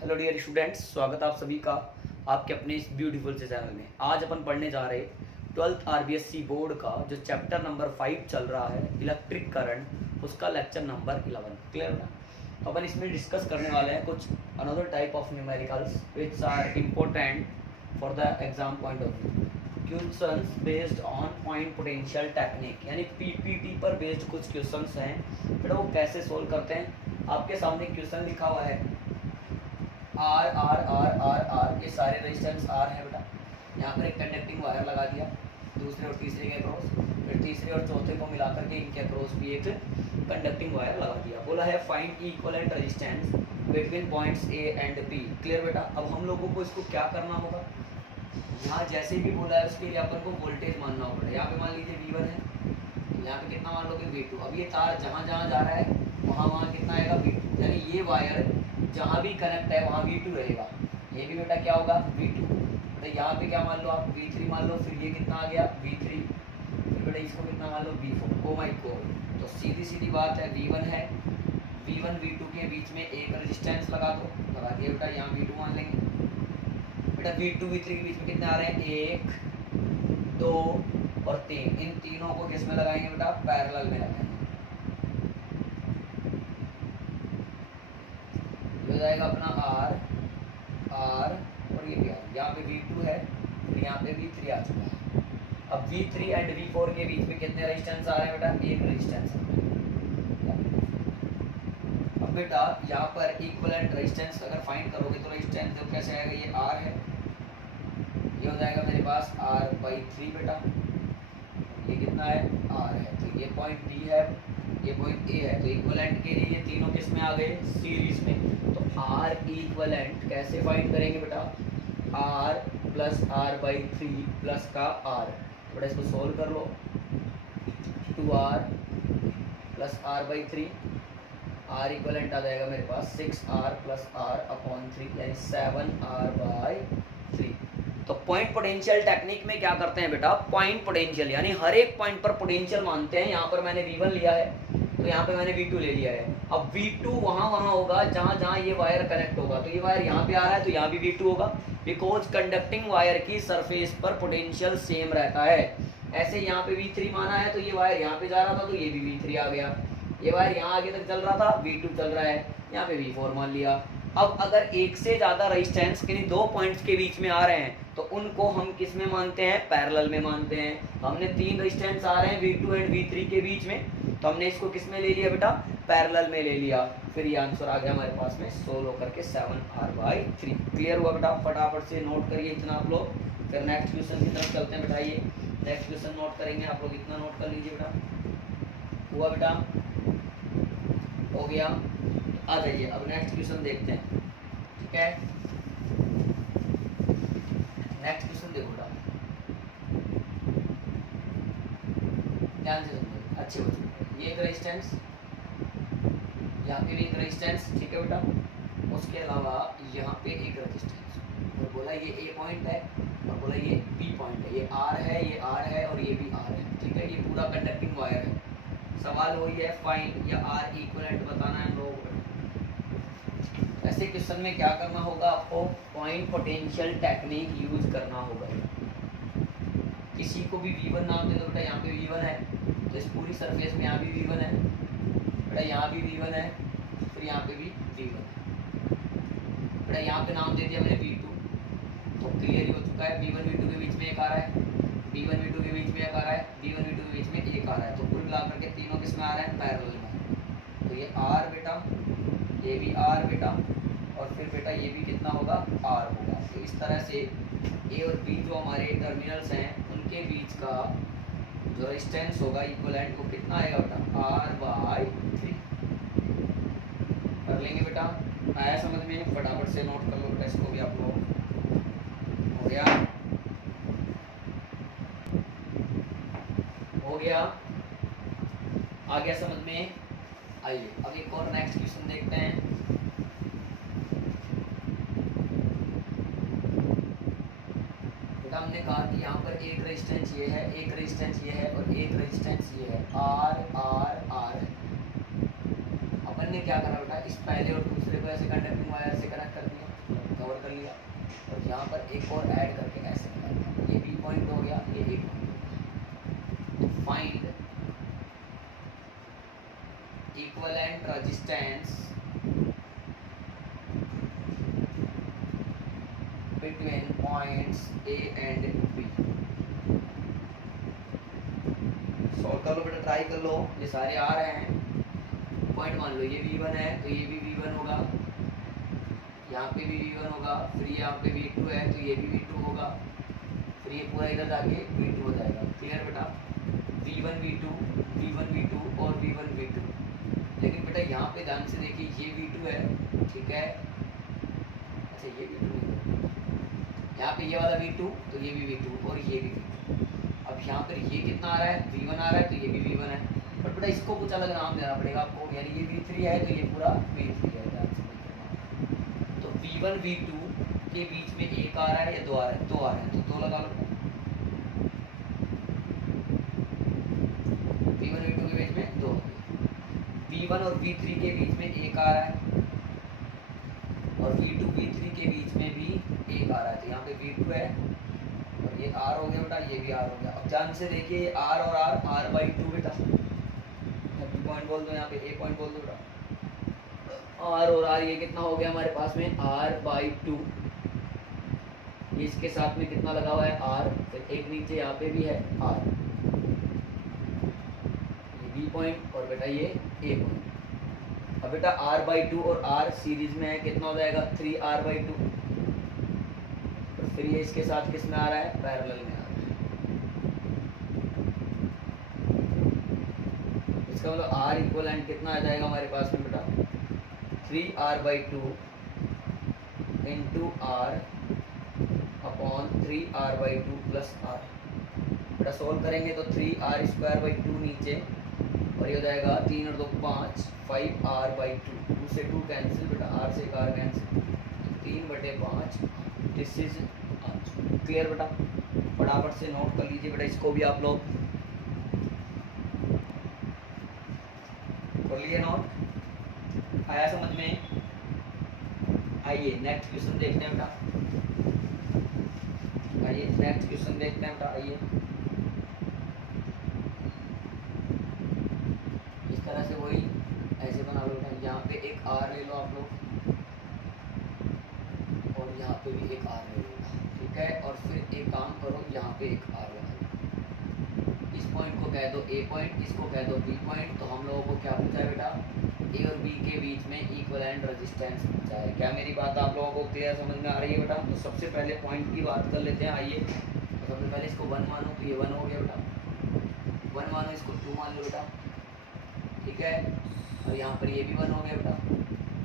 Hello dear students, स्वागत आप सभी का आपके अपने इस ब्यूटीफुल से चैनल में। आज अपन पढ़ने जा रहे 12th आरबीएससी बोर्ड का जो चैप्टर नंबर 5 चल रहा है इलेक्ट्रिक करंट, उसका लेक्चर नंबर 11। क्लियर ना? तो अपन इसमें डिस्कस करने वाले हैं कुछ another type of numericals which are important for the exam point of view. Questions based on point potential technique, यानी पीपीटी पर बेस्ड कुछ क्वेश्चंस हैं। फिर वो कैसे सोल्व करते हैं, आपके सामने क्वेश्चन लिखा हुआ है R R R R R, ये सारे रेजिस्टेंस आर है बेटा। यहाँ पर एक कंडक्टिंग वायर लगा दिया दूसरे और तीसरे के अक्रॉस, फिर तीसरे और चौथे को मिलाकर के इनके अक्रॉस भी एक कंडक्टिंग वायर लगा दिया। बोला है find equivalent resistance between points A and B. Clear बेटा? अब हम लोगों को इसको क्या करना होगा, यहाँ जैसे भी बोला है उसके लिए अपन को वोल्टेज मानना होगा। यहाँ पे मान लीजिए V1 है, यहाँ पे कितना मान लोगे V2। अब ये तार जहाँ जहाँ जा रहा है वहाँ कितना आएगा V2, यानी ये वायर जहाँ भी कनेक्ट है वहाँ V2 रहेगा। ये भी बेटा क्या होगा V2। तो यहाँ पे क्या मान लो आप V3 मान लो, फिर ये कितना आ गया V3, फिर बेटा इसको कितना मान लो V4। ओ माय गॉड, तो सीधी सीधी बात है V1 है, V1 V2 के बीच में एक रेजिस्टेंस लगा दो, लगा दिया बेटा। यहाँ V2 मान लेंगे बेटा। V2 V3 के बीच में कितने आ रहे हैं, 1 2 और 3। इन तीनों को किस में लगाएंगे बेटा, पैरेलल में लगाएंगे। हो जाएगा अपना R और ये भी R। यहाँ पे V2 है, फिर यहाँ पे V3 आ चुका है। अब V3 एंड V4 के बीच में कितने रेजिस्टेंस आ रहे हैं बेटा, एक रेजिस्टेंस आ रहा है। अब बेटा यहाँ पर इक्विवेलेंट रेजिस्टेंस अगर फाइंड करोगे तो रेजिस्टेंस जो कैसे आएगा, ये R है, ये हो जाएगा मेरे पास R/3 बेटा। ये कितना है, R है, तो ये पॉइंट D है, ये पॉइंट A है। तो इक्विवेलेंट के लिए ये तीनों किस में आ गए, सीरीज में। तो R इक्विवेलेंट कैसे फाइंड करेंगे बेटा, R प्लस R/3 प्लस का R। बेटा इसको सोल्व कर लो, 2R plus R/3, R equivalent आ जाएगा मेरे पास 6R प्लस R/3, यानी 7R/3। तो पॉइंट पोटेंशियल टेक्निक में क्या करते हैं बेटा, पॉइंट पोटेंशियल यानी हर एक पॉइंट पर पोटेंशियल मानते हैं। यहाँ पर मैंने V1 लिया है तो यहाँ पे मैंने V2 ले लिया है। अब V2 वहाँ होगा जहाँ जहाँ ये वायर कनेक्ट होगा। तो ये वायर यहाँ पे आ रहा है तो यहाँ भी V2 होगा, बिकॉज कंडक्टिंग वायर की सरफेस पर पोटेंशियल सेम रहता है। ऐसे यहाँ पे V3 माना है तो ये वायर यहाँ पे जा रहा था तो ये भी V3 आ गया। ये वायर यहाँ आगे तक चल रहा था, V2 चल रहा है, यहाँ पे V4 मान लिया। अब अगर एक से ज्यादा रेजिस्टेंस किन्हीं दो पॉइंट्स के बीच में आ रहे हैं तो उनको हम किस में मानते हैं, पैरेलल में मानते हैं। हमने तीन रेजिस्टेंस आ रहे हैं V2 एंड V3 के बीच में, तो हमने इसको किस में ले लिया बेटा, पैरेलल में ले लिया। फिर ये आंसर आ गया हमारे पास में 16 करके 7R/3। क्लियर हुआ बेटा? फटाफट से नोट करिए इतना आप लोग, फिर नेक्स्ट क्वेश्चन की तरफ चलते हैं। बताइए नेक्स्ट क्वेश्चन नोट करेंगे आप लोग, इतना नोट कर लीजिए बेटा। हुआ बेटा? हो गया? आ जाइए अब नेक्स्ट क्वेश्चन देखते हैं। ठीक है, नेक्स्ट क्वेश्चन देखो बेटा, ध्यान से समझो अच्छे बच्चों। ये एक रेजिस्टेंस, यहाँ पे भी एक रेजिस्टेंस, ठीक है बेटा। उसके अलावा यहाँ पे एक रेजिस्टेंस, और बोला ये A पॉइंट है और बोला ये B पॉइंट है। ये R है, ये R है और ये भी R है। ठीक है, ये पूरा कंडक्टिंग वायर है। सवाल वही है, फाइंड या R इक्विवेलेंट बताना है लोग। ऐसे क्वेश्चन में क्या करना होगा आपको, पॉइंट पोटेंशियल टेक्निक यूज करना होगा। किसी को भी V1 नाम दे दो बेटा, यहाँ पे V1 है तो इस पूरी सरफेस में यहाँ भी V1 है बेटा, यहाँ भी V1 है, फिर यहाँ पे भी V1 है बेटा। यहाँ पे नाम दे दिया मैंने V2, तो क्लियर ही हो चुका है। V1 V2 के बीच में एक आ रहा है, V1 V2 के बीच में एक आ रहा है, V1 V2 के बीच में एक आ रहा है। तो कुल मिलाकर के तीनों किस में आ रहे हैं, पैरेलल में। तो ये R बेटा, ये भी R बेटा, और फिर बेटा ये भी कितना होगा, R होगा। तो इस तरह से A और B जो हमारे टर्मिनल्स हैं उनके बीच का जो रेजिस्टेंस होगा इक्विवेलेंट, वो कितना आएगा बेटा, R/3 कर लेंगे बेटा। आया समझ में? फटाफट से नोट कर लो बेटा इसको भी आप लोग। हो गया? हो गया? आ गया समझ में? आइए अब एक और नेक्स्ट क्वेश्चन देखते हैं। हमने कहा कि यहाँ पर एक रेजिस्टेंस ये है, एक रेजिस्टेंस ये है और एक रेजिस्टेंस ये है, R अपन ने क्या करा बेटा, इस पहले और दूसरे को ऐसे कंडक्टिंग वायर से कनेक्ट कर दिया। और यहाँ पर एक और ऐड करके ऐसे निकालना। ये बी पॉइंट हो गया, ये ए पॉइंट हो गया। तो find equivalent resistance between points A and B. Solve कर लो बेटा, ट्राई कर लो। ये सारे आ रहे हैं पॉइंट, मान लो ये V1 है तो ये भी V1 होगा, यहाँ पे भी V1 होगा, फिर यहाँ पे V2 है तो ये भी V2 होगा, फिर ये पूरा इधर जाके V2 हो जाएगा। क्लियर बेटा? V1 V2 V1 V2 और V1 V2। लेकिन बेटा यहाँ पे ध्यान से देखिए, ये V2 है, ठीक है, अच्छा ये V2 नहीं है, यहाँ पे ये वाला V2 तो ये भी V2 और ये भी V2। अब यहाँ पर ये कितना आ रहा है, V1 आ रहा है तो ये भी V1 है, बट बेटा इसको कुछ अलग नाम देना पड़ेगा आपको, यानी ये V3 है तो ये पूरा V3 है। तो V1 V2 के बीच में एक आ रहा है या दो आ रहा है, दो आ रहे हैं तो दो लगा लो। V1 V2 के बीच में दो, V1 और V3 के बीच में एक आ रहा है और V2 V3 के बीच में भी एक आ रहा है, तो यहाँ पे V2 है और ये R हो गया बेटा, ये भी R हो गया। अब ध्यान से देखिए, ये R और R/2 बेटा, B पॉइंट बोल दो, यहाँ पे A पॉइंट बोल दो बेटा, R और R ये कितना हो गया हमारे पास में R/2। ये इसके साथ में कितना लगा हुआ है R, फिर एक नीचे यहाँ पे भी है R, ये B पॉइंट और बेटा ये A पॉइंट। अब बेटा R/2 और R सीरीज में है, कितना हो जाएगा 3R/2, और फिर ये इसके साथ किस में आ रहा है, पैरेलल में आ रहा है। इसका मतलब R इक्वलेंट कितना आ जाएगा हमारे पास में बेटा, 3R/2 into R upon 3R/2 plus R। बेटा सोल्व करेंगे तो 3R² नीचे और ये हो जाएगा 3 और 2 5, 5R/2, 2 से 2 कैंसिल बेटा, R से R cancel, 3/5। This is clear बेटा? फटाफट से नोट कर लीजिए बेटा, इसको भी आप लोग कर लिए नोट, आया समझ में? आइए नेक्स्ट क्वेश्चन देखते हैं बेटा, आइए नेक्स्ट क्वेश्चन देखते हैं बेटा। आइए इस तरह से वही ऐसे बना लो बेटा, यहाँ पे एक R ले लो आप लोग और यहाँ पे भी एक R ले लो, ठीक है, और फिर एक काम करो, यहाँ पे एक R लगा लो, इस पॉइंट को कह दो A पॉइंट, इसको कह दो B पॉइंट। तो हम लोगों को क्या पूछा है बेटा, A और B के बीच में इक्विवेलेंट रेजिस्टेंस पूछा है। क्या मेरी बात आप लोगों को क्लियर समझ में आ रही है बेटा? तो सबसे पहले पॉइंट की बात कर लेते हैं। आइए तो सबसे पहले इसको 1 मानो तो ये 1 हो गया बेटा, 1 मानो, इसको 2 मान लो बेटा, ठीक है, और यहाँ पर ये भी 1 हो गया बेटा,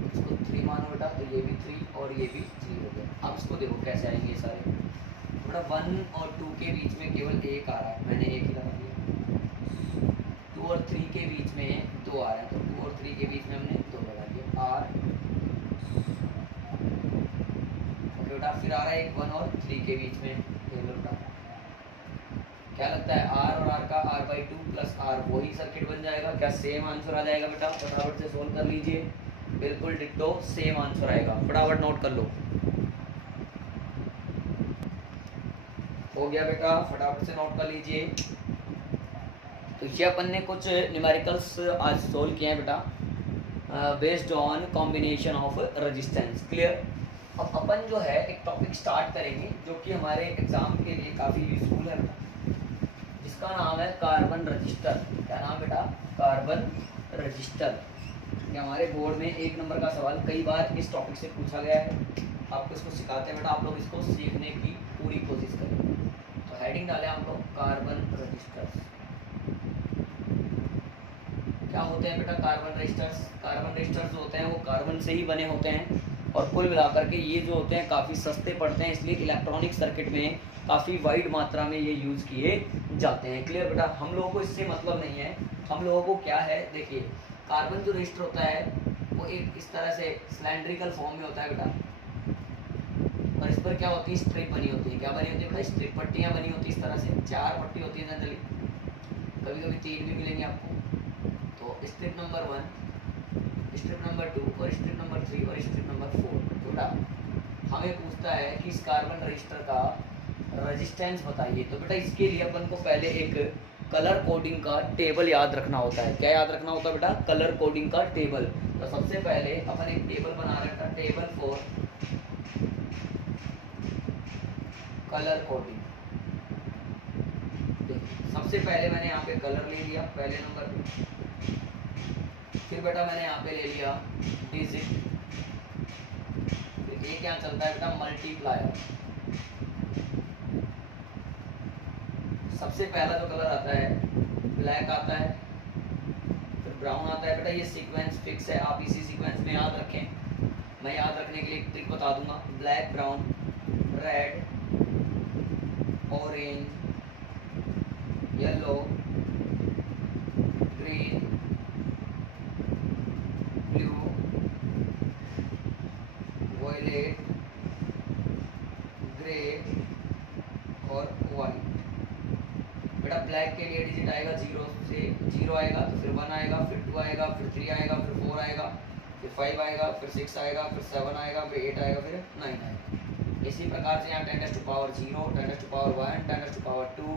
इसको 3 मानो बेटा, तो ये भी 3 और ये भी 3 हो गया। अब इसको देखो कैसे आएंगे ये सारे बेटा, 1 और 2 के बीच में केवल एक आ रहा है, मैंने एक ही लगा दिया। 2 और 3 के बीच में 2 आ रहे हैं, तो 2 और 3 के बीच में हमने 2 लगा दिया R। ओके बेटा, फिर आ रहा है एक 1 और 3 के बीच में, बेटा क्या लगता है R और R का R/2 प्लस R, वही सर्किट बन जाएगा क्या? सेम आंसर आ जाएगा बेटा, फटाफट से सोल्व कर लीजिए, बिल्कुल डिट्टो सेम आंसर आएगा, फटाफट नोट कर लो। हो गया बेटा, फटाफट से नोट कर लीजिए। तो ये अपन ने कुछ न्यूमेरिकल्स आज सोल्व किए हैं बेटा, based on combination of resistance. Clear? अब अपन जो है एक टॉपिक स्टार्ट करेंगे जो कि हमारे एग्जाम के लिए काफ़ी यूजफुल है बेटा, जिसका नाम है कार्बन रजिस्टर। क्या नाम बेटा? Carbon register. ये हमारे बोर्ड में 1 नंबर का सवाल कई बार इस टॉपिक से पूछा गया है। आपको इसको सिखाते हैं बेटा, आप लोग इसको सीखने की पूरी कोशिश करें। तो हेडिंग डालें हम लोग कार्बन रजिस्टर्स। क्या होते हैं बेटा कार्बन रजिस्टर्स? कार्बन रजिस्टर्स जो होते हैं वो कार्बन से ही बने होते हैं और कुल मिलाकर के ये जो होते हैं काफ़ी सस्ते पड़ते हैं, इसलिए इलेक्ट्रॉनिक सर्किट में काफ़ी वाइड मात्रा में ये यूज़ किए जाते हैं। क्लियर बेटा? हम लोगों को इससे मतलब नहीं है, हम लोगों को क्या है, देखिए कार्बन जो रजिस्टर होता है वो एक इस तरह से सिलेंड्रिकल फॉर्म में होता है बेटा, और इस पर क्या होती है, स्ट्रिप बनी होती है। क्या बनी होती है बेटा? स्ट्रिप पट्टियाँ बनी होती है। इस तरह से 4 पट्टी होती है जनरली, कभी कभी 3 भी मिलेंगे आपको। तो स्ट्रिप नंबर 1, स्ट्रिप नंबर 2 और स्ट्रिप नंबर 3 और स्ट्रिप नंबर 4। तो बेटा हमें पूछता है कि इस कार्बन रजिस्टर का रेजिस्टेंस बताइए। तो बेटा इसके लिए अपन को पहले एक कलर कोडिंग का टेबल याद रखना होता है। क्या याद रखना होता है बेटा? कलर कोडिंग का टेबल। तो सबसे पहले अपन एक टेबल बना रखा है, टेबल फॉर कलर कोडिंग। सबसे पहले मैंने यहाँ पे कलर ले लिया पहले नंबर पे, फिर बेटा मैंने यहाँ पे ले लिया डिजिट, फिर ये क्या चलता है बेटा? मल्टीप्लायर। सबसे पहला जो कलर आता है ब्लैक आता है, फिर ब्राउन आता है। बेटा ये सीक्वेंस फिक्स है, आप इसी सीक्वेंस में याद रखें। मैं याद रखने के लिए एक ट्रिक बता दूंगा। Black, brown, red, orange, yellow, green, blue, violet, grey और वाइट। बेटा ब्लैक के लिए डिजिट आएगा 0 से 0 आएगा, तो फिर 1 आएगा, फिर 2 आएगा, फिर 3 आएगा, फिर 4 आएगा, फिर 5 आएगा, फिर 6 आएगा, फिर 7 आएगा, फिर 8 आएगा, फिर 9 आएगा। इसी प्रकार से यहाँ 10 to power 0, 10 to power 1, 10 to power 2,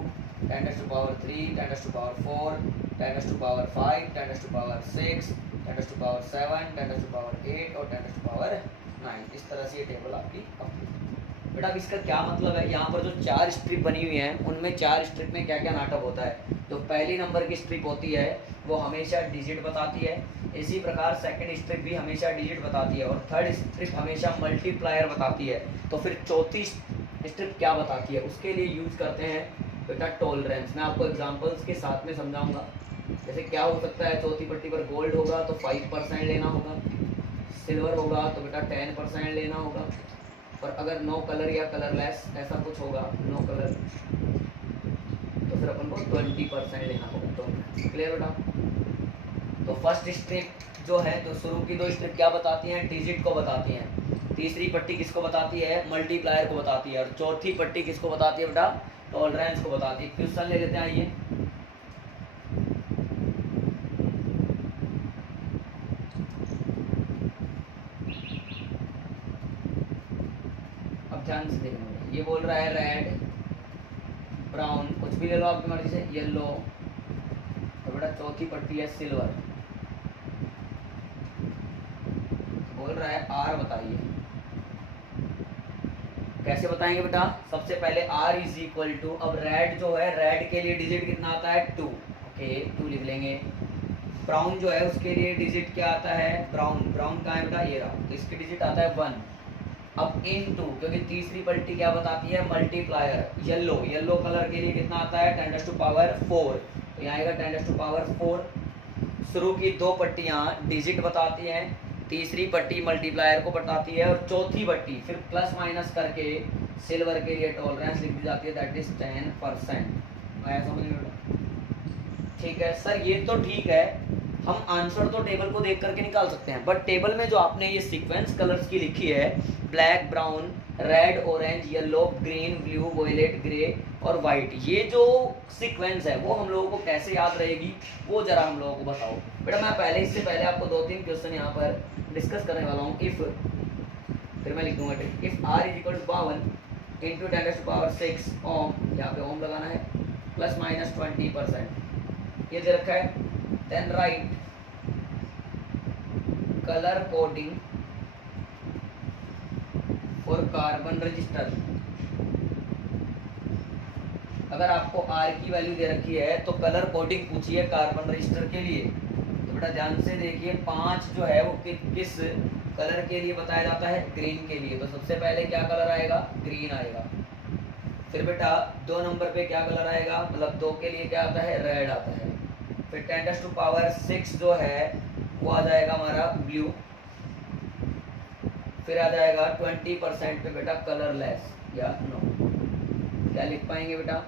10 to power 3, 10 to power 4, 10 to power 5, 10 to power 6, 10 to power 7, 10 to power 8 और 10 टू पावर 9। इस तरह से ये टेबल आपकी कंप्लीट है। बेटा अब इसका क्या मतलब है? यहाँ पर जो 4 स्ट्रिप बनी हुई हैं उनमें 4 स्ट्रिप में क्या क्या नाटक होता है। जो पहली नंबर की स्ट्रिप होती है वो हमेशा डिजिट बताती है, इसी प्रकार सेकंड स्ट्रिप भी हमेशा डिजिट बताती है, और थर्ड स्ट्रिप हमेशा मल्टीप्लायर बताती है। तो फिर चौथी स्ट्रिप क्या बताती है? उसके लिए यूज करते हैं बेटा टॉलरेंस। मैं आपको एग्जांपल्स के साथ में समझाऊंगा। जैसे क्या हो सकता है, चौथी पट्टी पर गोल्ड होगा तो 5% लेना होगा, सिल्वर होगा तो बेटा 10% लेना होगा, और अगर नो कलर या कलरलेस ऐसा कुछ होगा, नो कलर, तो फिर अपन को 20% लेना होगा। तो क्लियर बेटा? तो फर्स्ट स्ट्रिप जो है, तो शुरू की 2 स्ट्रिप क्या बताती हैं? डिजिट को बताती हैं। तीसरी पट्टी किसको बताती है? मल्टीप्लायर को बताती है। और चौथी पट्टी किसको बताती है बेटा? टॉलरेंस को बताती है। क्वेश्चन ले लेते हैं, आइए। अब ध्यान से देखना, ये बोल रहा है रेड, ब्राउन, कुछ भी ले लो आपकी मर्जी से, येलो, और बेटा चौथी पट्टी है सिल्वर। बोल रहा है आर बताइए। कैसे बताएंगे बेटा? सबसे पहले आर इज इक्वल टू, अब रेड जो है, रेड के लिए डिजिट कितना आता है? 2। ओके, 2 लिख लेंगे। ब्राउन जो है उसके लिए डिजिट क्या आता है? ब्राउन, ब्राउन कहाँ है बेटा? ये रहा, तो इसकी डिजिट आता है 1। अब इन 2, क्योंकि तीसरी पट्टी क्या बताती है? मल्टीप्लायर। येलो, येलो कलर के लिए कितना आता है? 10 टू पावर 4, तो यहाँ आएगा 10 टू पावर 4। शुरू की 2 पट्टियाँ डिजिट बताती हैं, तीसरी पट्टी मल्टीप्लायर को बताती है, और चौथी पट्टी फिर प्लस माइनस करके सिल्वर के लिए टॉलरेंस लिख दी जाती है, दैट इज 10%। आया समझ में? ठीक है सर, ये तो ठीक है, हम आंसर तो टेबल को देख करके निकाल सकते हैं, बट टेबल में जो आपने ये सीक्वेंस कलर्स की लिखी है, black, brown, red, orange, yellow, green, blue, violet, grey और वाइट, ये जो सीक्वेंस है वो हम लोगों को कैसे याद रहेगी, वो जरा हम लोगों को बताओ। बेटा मैं पहले, इससे पहले आपको 2-3 क्वेश्चन यहाँ पर डिस्कस करने वाला हूँ। इफ, फिर मैं लिख दूंगा if R is equal to 52 into 10 to power 6 ohm, यहाँ पे ओम लगाना है, प्लस माइनस 20%, ये दे रखा है। Then right colour coding for carbon register. अगर आपको आर की वैल्यू दे रखी है तो कलर कोडिंग पूछिए कार्बन रजिस्टर के लिए। तो बेटा ध्यान से देखिए, 5 जो है वो किस कलर के लिए बताया जाता है? ग्रीन के लिए। तो सबसे पहले क्या कलर आएगा? ग्रीन आएगा। फिर बेटा 2 नंबर पे क्या कलर आएगा? मतलब 2 के लिए क्या आता है? रेड आता है। फिर 10 टू पावर 6 जो है वो आ जाएगा हमारा ब्लू। फिर आ जाएगा 20% पे बेटा कलरलेस या नो। क्या लिख पाएंगे बेटा?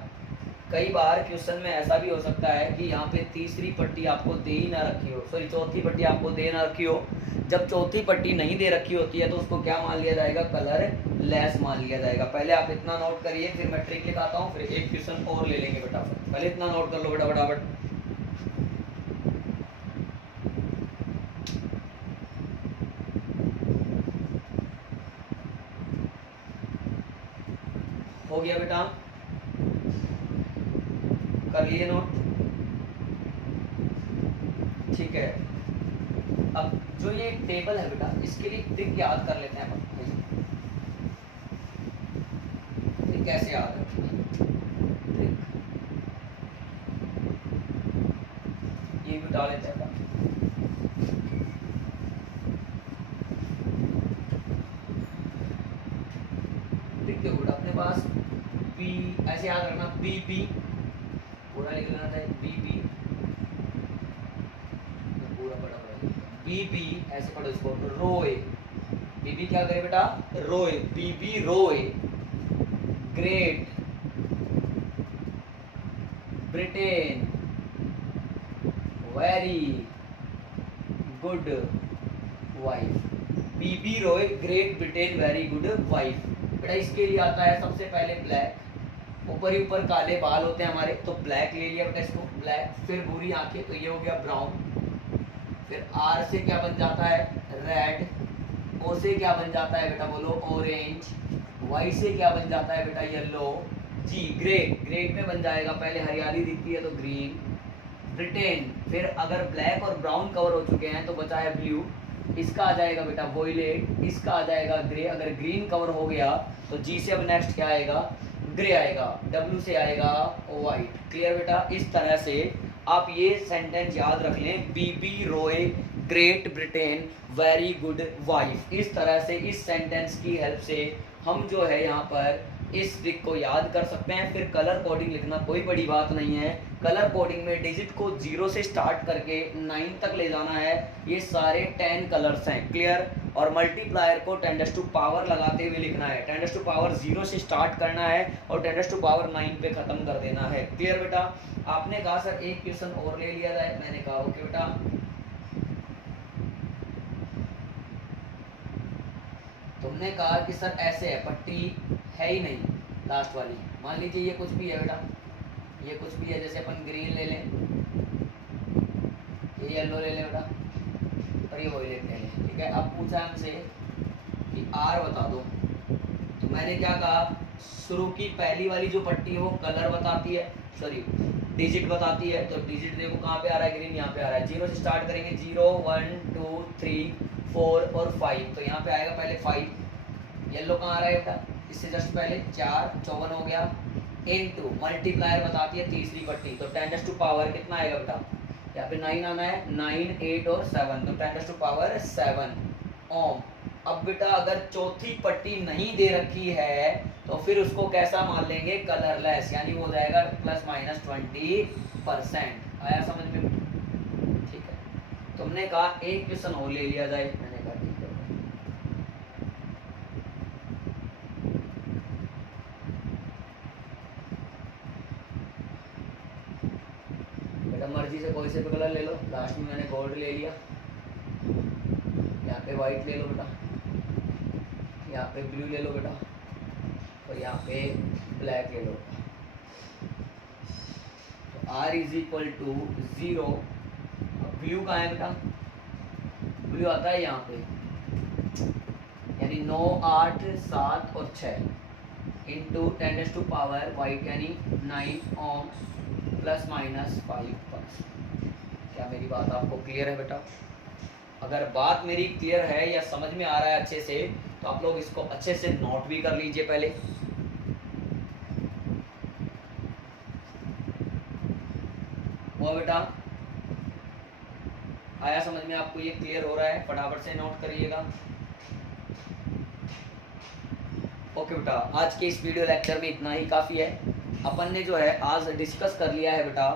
कई बार क्वेश्चन में ऐसा भी हो सकता है कि यहाँ पे तीसरी पट्टी आपको दे ही ना रखी हो, सॉरी चौथी पट्टी आपको दे ना रखी हो। जब चौथी पट्टी नहीं दे रखी होती है तो उसको क्या मान लिया जाएगा? कलर लेस मान लिया जाएगा। पहले आप इतना नोट करिए, फिर मैं ट्रिक लिखाता हूँ, फिर एक क्वेश्चन और ले लेंगे बेटा। पहले इतना नोट कर लो बेटा फटाफट। हो गया बेटा, कर लिए नोट, ठीक है। अब जो ये टेबल है बेटा, इसके लिए ट्रिक याद कर लेते हैं अपन। ट्रिक कैसे याद रखेंगे? ट्रिक ये भी डाल लेते हैं। ट्रिक देखो बेटा, अपने पास बी ऐसे याद रखना, बी बी पूरा लिख लेना था, बी बी पूरा बड़ा बड़ा बी बी ऐसे पढ़ो इसको, रोए। बी बी क्या करे बेटा? रोए। B B Roy great Britain very good wife. B B Roy great Britain very good wife. बेटा इसके लिए आता है सबसे पहले ब्लैक, ऊपर ही ऊपर काले बाल होते हैं हमारे, तो ब्लैक ले लिया बेटा इसको, ब्लैक। फिर भूरी आंखें, तो ये हो गया ब्राउन। फिर आर से क्या बन जाता है? रेड। ओ से क्या बन जाता है बेटा? बोलो ऑरेंज। वाई से क्या बन जाता है बेटा? येलो। जी ग्रेट, ग्रेट में बन जाएगा, पहले हरियाली दिखती है तो ग्रीन। ब्रिटेन, फिर अगर ब्लैक और ब्राउन कवर हो चुके हैं तो बचा है ब्लू, इसका आ जाएगा बेटा वॉयलेट, इसका आ जाएगा ग्रे। अगर ग्रीन कवर हो गया तो जी से अब नेक्स्ट क्या आएगा? ग्रे आएगा। डब्ल्यू से आएगा वाइट। क्लियर बेटा? इस तरह से आप ये सेंटेंस याद रख लें, B B Roy great Britain very good wife. इस तरह से इस सेंटेंस की हेल्प से हम जो है यहाँ पर इस ट्रिक को याद कर सकते हैं। फिर कलर कोडिंग लिखना कोई बड़ी बात नहीं है। कलर कोडिंग में डिजिट को 0 से स्टार्ट करके 9 तक ले जाना है। ये सारे 10 कलर्स हैं। क्लियर? और मल्टीप्लायर को 10 टू पावर लगाते हुए लिखना है। 10 टू पावर 0 से स्टार्ट करना है और 10 टू पावर 9 पे खत्म कर देना है। क्लियर बेटा? आपने कहा सर एक क्वेश्चन और ले लिया जाए, मैंने कहा ओके बेटा। तुमने कहा कि सर ऐसे है, पट्टी है ही नहीं लास्ट वाली। मान लीजिए ये कुछ भी है बेटा, ये कुछ भी है, जैसे अपन ग्रीन ले लें, ये येलो ले लें बेटा, और ये वॉयलेट ले लें। ठीक है? अब पूछा हमसे कि आर बता दो, तो मैंने क्या कहा? शुरू की पहली वाली जो पट्टी है वो कलर बताती है, सॉरी डिजिट बताती है। तो डिजिट देखो कहाँ पे आ रहा है? ग्रीन यहाँ पे आ रहा है। 0 से स्टार्ट करेंगे, 0 1 2 3 4 और 5, तो यहाँ पे आएगा पहले 5। येलो कहाँ आ रहा है बेटा? इससे जस्ट पहले 4, 54 हो गया। इनटू मल्टीप्लायर बताती है तीसरी पट्टी, तो 10 टू पावर कितना आएगा बेटा? यहाँ पे 9 आना है, 9 8 और 7, तो 10 टू पावर 7 ओम। अब बेटा अगर चौथी पट्टी नहीं दे रखी है तो फिर उसको कैसा मान लेंगे? कलरलेस, यानी वो हो जाएगा ±20%। आया समझ में? ठीक है। तुमने कहा एक क्वेश्चन और ले लिया जाए, मैंने कहा ठीक है। बेटा मर्जी से कोई से भी कलर ले लो, लास्ट में मैंने गोल्ड ले लिया, यहाँ पे व्हाइट ले लो बेटा, यहाँ पे ब्लू ले लो बेटा, और यहाँ पे ब्लैक ले लो। तो R is equal to 0। Blue कहाँ है बेटा? ब्लू आता है यहाँ पे, यानी 9 8 7 और 6 इंटू 10 टू पावर वाइट, यानी 9 ओम ±5%। क्या मेरी बात आपको क्लियर है बेटा? अगर बात मेरी क्लियर है या समझ में आ रहा है अच्छे से, तो आप लोग इसको अच्छे से नोट भी कर लीजिए पहले। वो बेटा आया समझ में? आपको ये क्लियर हो रहा है? फटाफट से नोट करिएगा। ओके बेटा, आज के इस वीडियो लेक्चर में इतना ही काफ़ी है। अपन ने जो है आज डिस्कस कर लिया है बेटा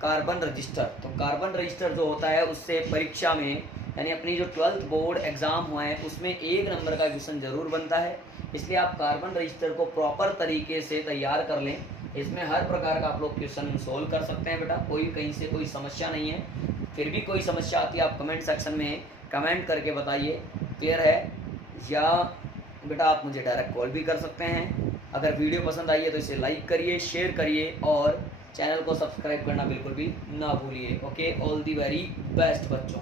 कार्बन रजिस्टर। तो कार्बन रजिस्टर जो होता है उससे परीक्षा में, यानी अपनी जो 12th बोर्ड एग्जाम हुआ है उसमें 1 नंबर का क्वेश्चन जरूर बनता है। इसलिए आप कार्बन रजिस्टर को प्रॉपर तरीके से तैयार कर लें। इसमें हर प्रकार का आप लोग क्वेश्चन सोल्व कर सकते हैं बेटा, कोई कहीं से कोई समस्या नहीं है। फिर भी कोई समस्या आती है आप कमेंट सेक्शन में कमेंट करके बताइए। क्लियर है? या बेटा आप मुझे डायरेक्ट कॉल भी कर सकते हैं। अगर वीडियो पसंद आई है तो इसे लाइक करिए, शेयर करिए और चैनल को सब्सक्राइब करना बिल्कुल भी ना भूलिए। Okay, all the very best बच्चों।